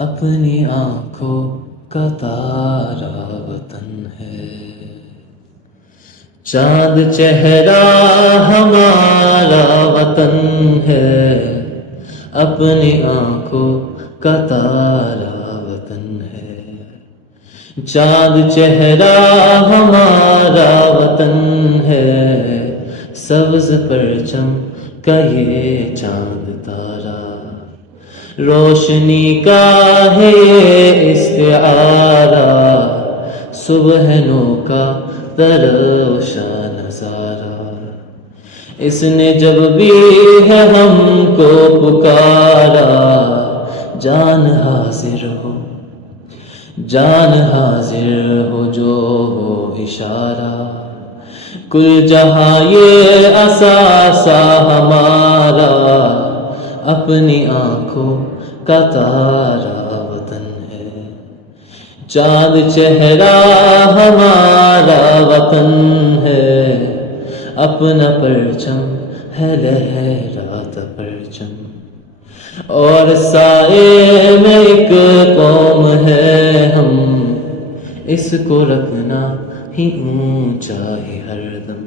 اپنی آنکھوں کا تارا وطن ہے، چاند چہرہ ہمارا وطن ہے، اپنی آنکھوں کا تارا وطن ہے، چاند چہرہ ہمارا وطن ہے، سبز پرچم کا یہ چاند تارا، روشنی کا ہے استعارہ، صبح نو کا تروشا نظارہ، اس نے جب بھی ہے ہم کو پکارا، جان حاضر ہو، جان حاضر ہو جو ہو اشارہ، کل جہاں یہ اثاثہ ہمارا، اپنی آنکھوں کا تارا وطن ہے، چاند چہرہ ہمارا وطن ہے، اپنا پرچم ہے لہراتا پرچم، اور سائے میں ایک قوم ہے ہم، اس کو رکھنا ہی اونچا ہے ہر دم،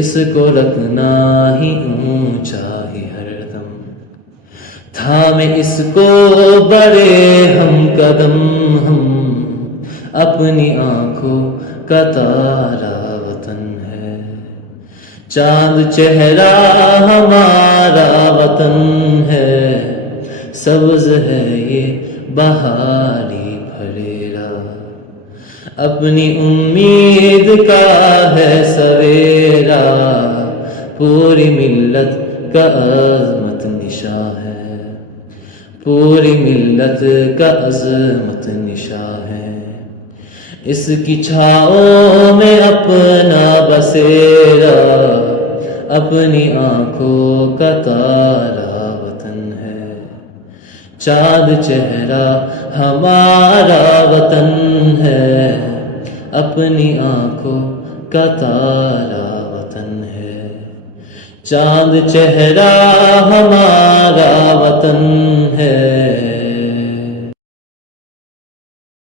اس کو رکھنا ہی اونچا ہے ہر دم، تھامے اس کو بڑے ہم قدم ہم، اپنی آنکھوں کا تارا وطن ہے، چاند چہرہ ہمارا وطن ہے، سبز ہے یہ بہاری بھریرا، اپنی امید کا ہے سویرا، پوری ملت کا عظمت نشاں ہے، پوری ملت کا عظمت نشاں ہے، اس کی چھاؤں میں اپنا بسیرا، اپنی آنکھوں کا تارا وطن ہے، چاند چہرہ ہمارا وطن ہے، اپنی آنکھوں کا تارا وطن ہے، چاند چہرہ ہمارا وطن ہے،